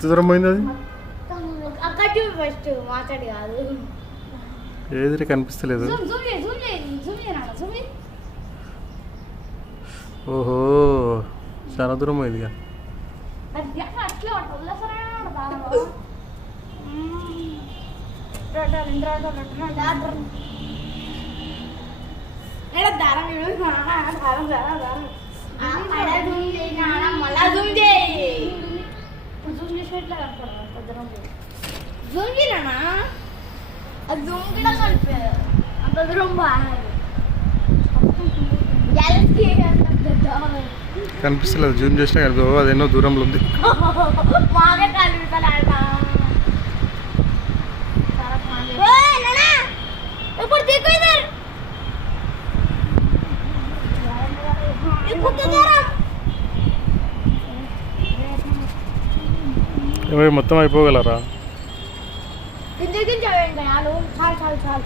ఎంత దూరం పోయింది అది? అక్కడ చూడు ఫస్ట్ మాట్లాడి కాదు. ఏది కనిపిస్తలేదు. ఓహో చాలా దూరం పోయింది. కనిపిస్తలేదు, జూమ్ చేసినా కనిపి అదేన్నో దూరంలో ఉంది. మొత్తం అయిపోగలరా? చాలు చాలు చాలు చాలు